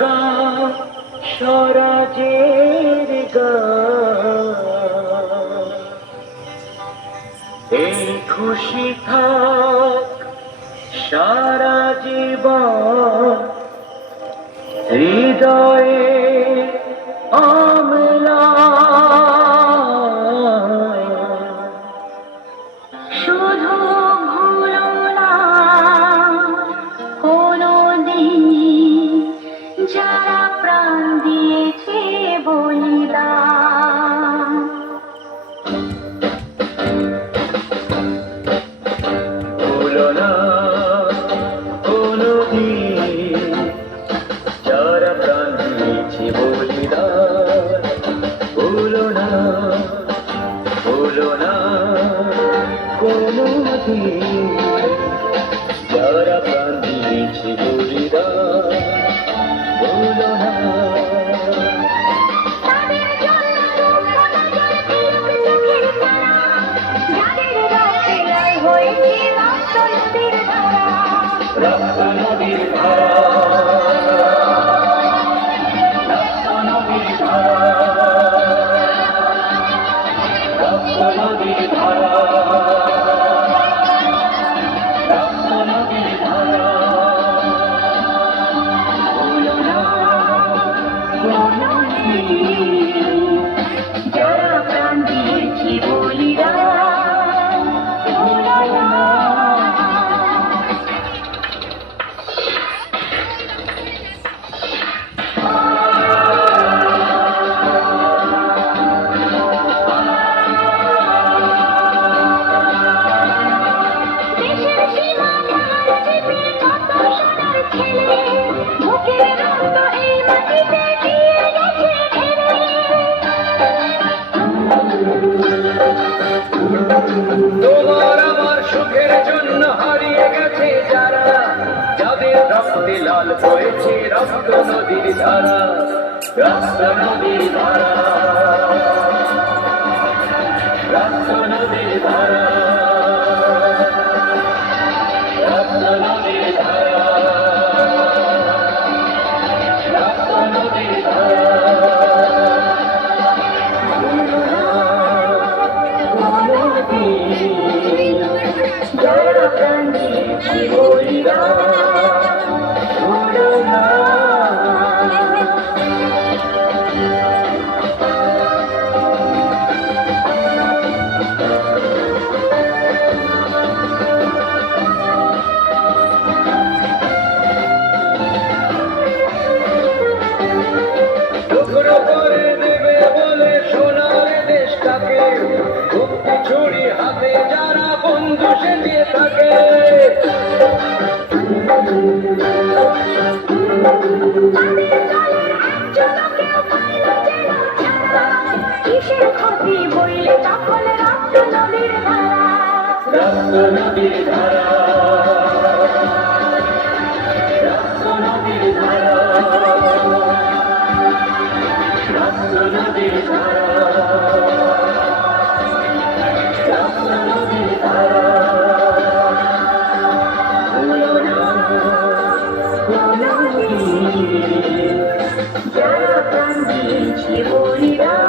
গান স্বরাজের গান, এই খুশি থাক সারা জীবন হৃদয়ে অম্লান। শুধু ভুলো না কোনদিন যারা প্রাণ দিয়েছে বলিদান। ভুলো না কোনদিন যারা প্রাণ দিয়েছে বলিদান। ভুলো না কোনদিন যারা প্রাণ দিয়েছে বলিদান। ভুলো না। তাদের জন্য চোখের তারা, যাদের রক্তে লাল হয়েছে রক্ত নদীর ধারা। রক্ত নদীর ধারা, রক্ত নদীর ধারা, রক্ত নদীর ধারা, রক্ত নদীর ধারা। ভুলো না কোনদিন যারা প্রাণ দিয়েছে বলিদান। ভুলো না। দেশের সীমা পাহাড় চেপে কত সোনার ছেলে বুকের রক্ত এই মাটিতে দিয়ে গেছে ঢেলে। তোমার আমার সুখের জন্য হারিয়ে গেছে যারা, যাদের রক্তে লাল হয়েছে রক্ত নদীর ধারা। রক্ত নদীর ধারা, রক্ত নদীর ধারা, রক্ত নদীর ধারা, রক্ত নদীর ধারা। ভুলো না কোনদিন যারা প্রাণ দিয়েছে বলিদান। ভুলো না। টুকরো করে দেবে বলে সোনার দেশটাকে, মুক্তি ছুরি হাতে যারা বন্ধু সেজে থাকে। কিসের ক্ষতি বইলে তখন রক্ত নদীর ধারা। রক্ত নদীর ধারা, রক্ত নদীর ধারা, রক্ত নদীর ধারা, রক্ত নদীর ধারা। ভুলো না কোনদিন যারা প্রাণ দিয়েছে বলিদান।